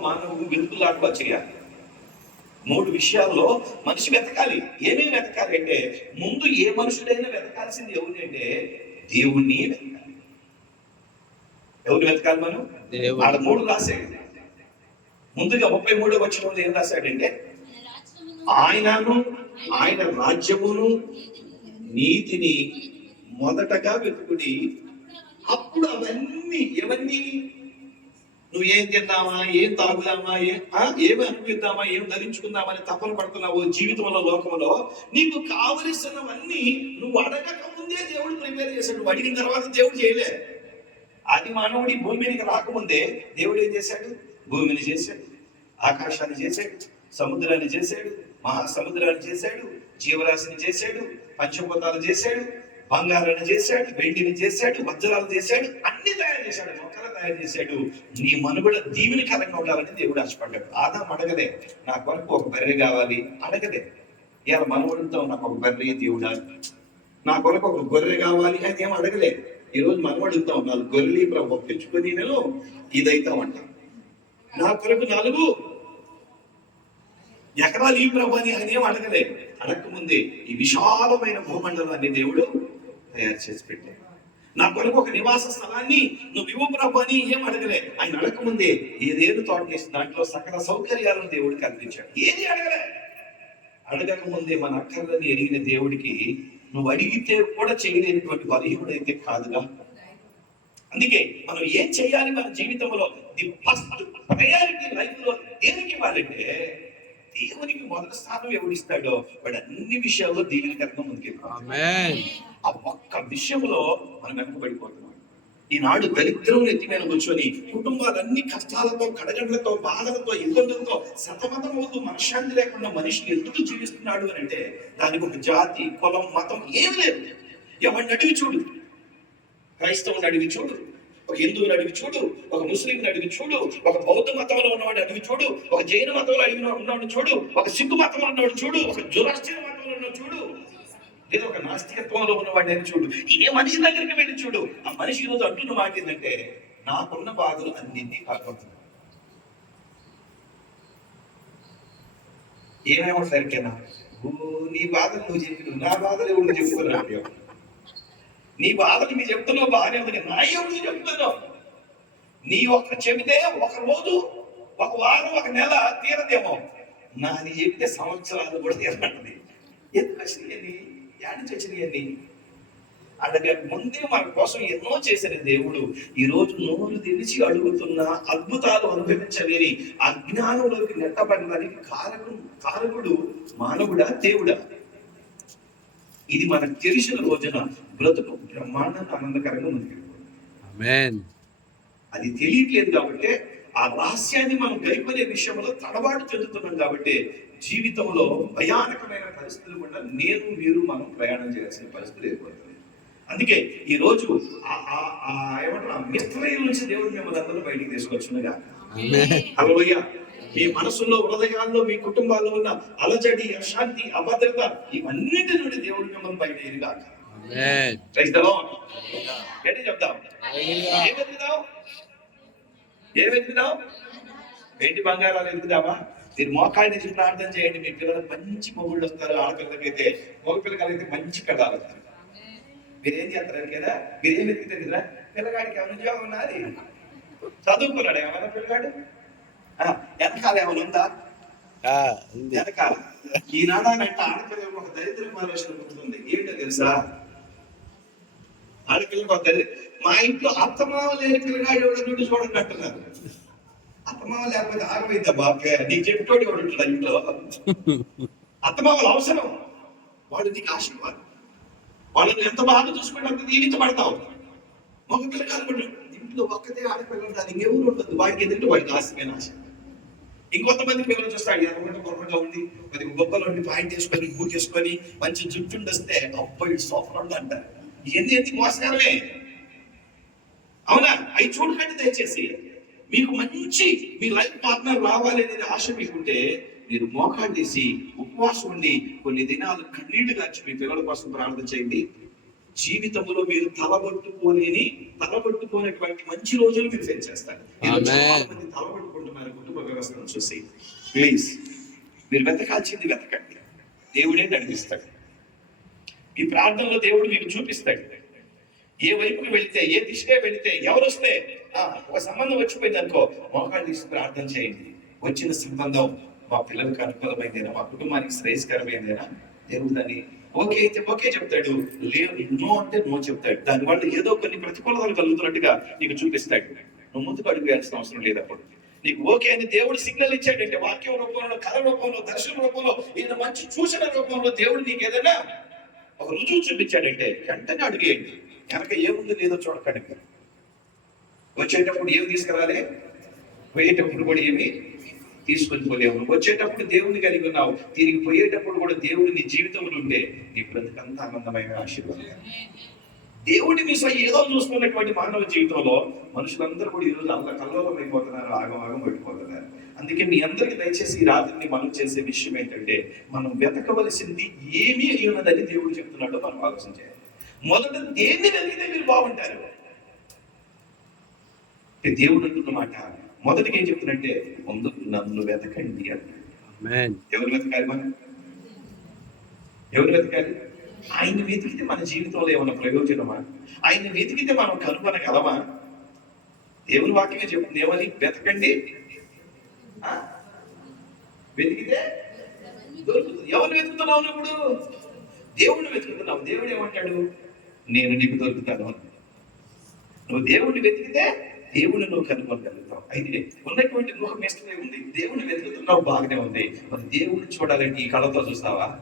మానవుడు వెతుకులాటలో చేయాలి. మూడు విషయాల్లో మనిషి వెతకాలి. ఏమేమి వెతకాలి అంటే ముందు ఏ మనుషుడైనా వెతకాల్సింది ఎవరిని అంటే దేవుణ్ణి వెతకాలి. ఎవరు వెతకాలి మనం. ఆడ మూడు రాశాడు. ముందుగా ముప్పై మూడో వచ్చిన ఏం రాశాడంటే ఆయనను ఆయన రాజ్యమును నీతిని మొదటగా వెతుకుడి అప్పుడు అవన్నీ ఎవన్నీ నువ్వు ఏం తిందామా ఏం తాగుదామా? ఏ ఆ, ఏమి అనిపిద్దామా ఏం ధరించుకుందామా? అని తపన పడుతున్నావు జీవితంలో లోకంలో. నీకు కావలసినవన్నీ నువ్వు అడగక ముందే దేవుడు ప్రిపేర్ చేశాడు. అడిగిన తర్వాత దేవుడు చేయలే. అది మానవుడి భూమి మీదకి రాకముందే దేవుడు ఏం చేశాడు? భూమిని చేశాడు. ఆకాశాన్ని చేశాడు. సముద్రాన్ని చేశాడు. మహాసముద్రాన్ని చేశాడు. జీవరాశిని చేశాడు. పంచభూతాలు చేశాడు. బంగారాన్ని చేశాడు వెండిని చేశాడు వజ్రాలు చేశాడు అన్ని తయారు చేశాడు మొక్కలు తయారు చేశాడు. నీ మనుగడ దీవెనకరంగా ఉండాలని దేవుడు ఆశపడ్డాడు. ఆదాం అడగలే నా కొరకు ఒక బర్రె కావాలి. అడగలే ఇవాళ మనవడితో నాకు ఒక బర్రె దేవుడా? నా కొరకు ఒక గొర్రె కావాలి అయితే ఏం అడగలే. ఈ రోజు మనం అడుగుతాం నాలుగు గొర్రెలు ప్రభు తెచ్చుకొని నేను ఇదైతామంట నా కొరకు నాలుగు. ఎకరాలు ఈ ప్రభు అని ఆయన ఏం అడగలే. అడగకముందే ఈ విశాలమైన భూమండలాన్ని దేవుడు తయారు చేసి పెట్టాడు నా కొరకు ఒక నివాస స్థలాన్ని నువ్వు ఇవ్వు ప్రభు అని ఏం అడగలే. ఆయన అడగకముందే ఏదేదో తోట చేసి దాంట్లో సకల సౌకర్యాలను దేవుడికి అందించాడు ఏది అడగలే? అడగక ముందే మన అక్కర్లని ఎరిగిన దేవుడికి నువ్వు అడిగితే కూడా చేయలేనటువంటి బలహీనుడు అయితే కాదుగా? అందుకే మనం ఏం చేయాలి మన జీవితంలో? ది ఫస్ట్ ప్రయారిటీ లైఫ్లో దేనికి ఇవ్వాలంటే దేవునికి మొదటి స్థానం ఎవడిస్తాడో వాడు అన్ని విషయాల్లో దీవెనకరంగా ముందుకెళ్తాం ఆమేన్. ఆ ఒక్క విషయంలో మనం వెనకబడిపోతున్నాం. ఈనాడు దరిద్రం ఎత్తి మీద కూర్చొని కుటుంబాలన్నీ కష్టాలతో కడగండ్లతో బాధలతో ఇబ్బందులతో సతమతం అవుతూ మనశ్శాంతి లేకుండా మనిషి ఎందుకు జీవిస్తున్నాడు అని అంటే దానికి ఒక జాతి కులం మతం ఏం లేదు. ఎవరిని అడిగి చూడు. క్రైస్తవుని అడిగి చూడు. ఒక హిందువుని అడిగి చూడు ఒక ముస్లింని అడిగి చూడు ఒక బౌద్ధ మతంలో ఉన్నవాడిని అడిగి చూడు ఒక జైన మతంలో అడిగిన ఉన్నవాడిని చూడు ఒక సిక్కు మతంలో ఉన్నవాడు చూడు ఒక జురాస్ట్రీయ మతంలో ఉన్న చూడు. లేదా ఒక నాస్తికత్వంలో ఉన్నవాడిని అని చూడు. ఏ మనిషి దగ్గరికి వెళ్ళి చూడు. ఆ మనిషి ఈరోజు అంటున్న మాట ఏంటంటే నాకున్న బాధలు అన్నింటినీ కాకపోతున్నాయి ఏమేమో ఓ నీ బాధలు నువ్వు చెప్పిన నా బాధలు ఎవరు చెప్పుకున్నా నీ బాధలు మీ చెప్తున్నావు బాగానే ఉంది. నా ఎవరు చెప్తున్నావు నీ ఒక్క చెబితే ఒక రోజు ఒక వారం ఒక నెల తీరదేమో. నాది చెబితే సంవత్సరాలు కూడా తీరనంటది. ఎందుకు వచ్చినాయని యాడ్ నుంచి వచ్చినాయని అడగ ముందే మన కోసం ఎన్నో చేసిన దేవుడు ఈ రోజు నోరు తెరిచి అడుగుతున్న అద్భుతాలు అనుభవించలేని అజ్ఞానంలోకి నెట్టబడడానికి కారకుడు కారకుడు మానవుడా దేవుడా? ఇది మనకు తెలిసిన రోజున బ్రతుకు బ్రహ్మాండంగా ఆనందకరంగా ఆమేన్ అది తెలియట్లేదు కాబట్టి ఆ రహస్యాన్ని మనం గైపనే విషయంలో తడబాటు చెందుతున్నాం కాబట్టి జీవితంలో భయానకమైన పరిస్థితులు కూడా నేను మీరు మనం ప్రయాణం చేయాల్సిన పరిస్థితులు ఏర్పడుతుంది అందుకే ఈ రోజు ఏమంటారు ఆ మిత్రయుల నుంచి దేవుడు మిమ్మల్ని అందరూ బయటికి తీసుకొచ్చునుగా హల్లెలూయా మీ మనసులో హృదయాల్లో మీ కుటుంబాల్లో ఉన్న అలజడి అశాంతి అభద్రత ఇవన్నిటి నుండి దేవుడు మిమ్మల్ని బయట ఎరిగాక ఆమేన్ ప్రైజ్ ద లార్డ్ గట్టి చెప్దాం ఏం వెతుకుదాం ఏం వెతుకుదాం ఏంటి బంగారాలు వెతుకుదామా మీరు మోకాళ్ళ నుంచి ప్రార్థన చేయండి మీ పిల్లలకు మంచి మొగుళ్ళు వస్తారు ఆడపిల్లలకైతే మగ పిల్లలకైతే మంచి పెదాలు వస్తారు. మీరేం చేస్తారు కదా? మీరేం వెతుకుతారు కదా? పిల్లగాడికి ఏమైనా ఉద్యోగం ఉన్నది? చదువుకున్నాడు ఏమైనా పిల్లగాడు? వెనకాల ఏమైనా ఉందా వెనకాల ఈనాడంటే ఆడపిల్లలకు ఒక దరిద్ర ఆలోచన పుట్టుతుంది ఏంటో తెలుసా ఆడపిల్లలకు ఒక దరిద్ర మా ఇంట్లో అత్తమావ లేని పిల్లగాడు ఎవడు నుండి చూడండి అంటున్నారు అత్తమావ లేకపోతే ఆగమైందా బాబే నీకు ఎవడు ఉంటాడు ఇంట్లో అత్తమావలు అవసరం వాడు నీకు ఆశీర్వాదం వాళ్ళని ఎంత బాగా చూసుకుంటే అంత దీవించబడతావు మగ పిల్లగాడు ఇంట్లో ఒక్కతే ఆడపిల్ల ఉంటారు ఇంకెవరు ఉంటుంది వాడికి ఎదుటి వాడికి ఆశమైన ఆశ ఇంకొంతమంది పిల్లలు చూస్తాడు ఎర్రగొండ కొరగా ఉండి మరి గొప్పలు ఉండి పాయింట్ వేసుకొని బూట్ వేసుకొని మంచి జుట్టు వస్తే అబ్బాయి సోఫర్ ఉంది అంటారు ఇవన్నీ ఎందుకు మోసకరమే అవునా? అవి చూడకండి దయచేసి. మీకు మంచి మీ లైఫ్ పార్ట్నర్ రావాలి అనేది ఆశ మీకుంటే మీరు మోకాలు తీసి ఉపవాసం ఉండి కొన్ని దినాలు కన్నీళ్ళు కాచి మీ పిల్లల కోసం ప్రార్థన చేయండి. జీవితంలో మీరు తలబట్టుకోలేని తలబట్టుకోనటువంటి మంచి రోజులు మీరు ఫేస్ చేస్తారు. కుటుంబ వస్త్రం చూసి ప్లీజ్ మీరు వెతకాల్సింది వెతకండి. దేవుడే నడిపిస్తాడు. మీ ప్రార్థనలో దేవుడు మీకు చూపిస్తాడు. ఏ వైపుకి వెళితే ఏ దిశగా వెళితే ఎవరు వస్తే ఒక సంబంధం వచ్చిపోయింది అనుకో మోకాళ్ళు తీసి ప్రార్థన చేయండి. వచ్చిన సంబంధం మా పిల్లలకు అనుకూలమైందేనా? మా కుటుంబానికి శ్రేయస్కరమైందేనా? దేవుడు దాన్ని ఓకే అయితే ఓకే చెప్తాడు. లేదు నో అంటే నో చెప్తాడు. దానివల్ల ఏదో కొన్ని ప్రతికూలతలు కలుగుతున్నట్టుగా నీకు చూపిస్తాడు. నువ్వు ముందుకు అడుగు వేయాల్సిన అవసరం లేదు అప్పుడు. నీకు ఓకే అని దేవుడు సిగ్నల్ ఇచ్చాడంటే వాక్యం రూపంలో కళ రూపంలో దర్శన రూపంలో ఈయన మంచి సూచన రూపంలో దేవుడు నీకు ఏదైనా ఒక రుజువు చూపించాడంటే వెంటనే అడిగేయండి. వెనక ఏముంది లేదో చూడకండి మీరు. వచ్చేటప్పుడు ఏమి తీసుకురాలే? పోయేటప్పుడు కూడా ఏమి తీసుకొని పోలేవు. వచ్చేటప్పుడు దేవుని కలిగి ఉన్నావు. తిరిగి పోయేటప్పుడు కూడా దేవుడు నీ జీవితంలో ఉంటే నీ బ్రతుకంత ఆనందమైన ఆశీర్వాదం. దేవుడి మిస్ ఏదో చూస్తున్నటువంటి మానవ జీవితంలో మనుషులందరూ కూడా ఈరోజు అల్ల కల్లోలం అయిపోతున్నారు ఆగం ఆగం పడిపోతున్నారు. అందుకే మీ అందరికి దయచేసి ఈ రాత్రిని మనం చేసే విషయం ఏంటంటే మనం వెతకవలసింది ఏమీ ఉన్నదని దేవుడు చెప్తున్నాడో. మనం ఆలోచన చేయాలి. మొదట దేన్ని వెతికితే మీరు బాగుంటారు? అంటే దేవుడు అంటున్న మాట మొదటిగా ఏం చెప్తున్నట్టే ముందు నన్ను వెతకండి Amen. ఎవరు వెతకాలి మనం? ఎవరు వెతకాలి? ఆయన వెతికితే మన జీవితంలో ఏమైనా ప్రయోజనమా? ఆయన వెతికితే మనం కనుగొనగలమా? దేవుని వాక్యమే చెప్తుంది ఏమని వెతకండి. ఆ? వెతికితే దొరుకుతుంది. ఎవరు వెతుకుతున్నావు ఇప్పుడు? దేవుడిని వెతుకుతున్నావు. దేవుడు ఏమంటాడు? నేను నీకు దొరుకుతాను. అని నువ్వు దేవుడిని వెతికితే దేవుని నువ్వు కనుగొనగలుగుతావు. అయితే ఉన్నటువంటి గృహం ఇష్టమే ఉంది. దేవుని వెతుకుతున్నావు బాగానే ఉంది. మరి దేవుడిని చూడాలంటే ఈ కళతో చూస్తావా?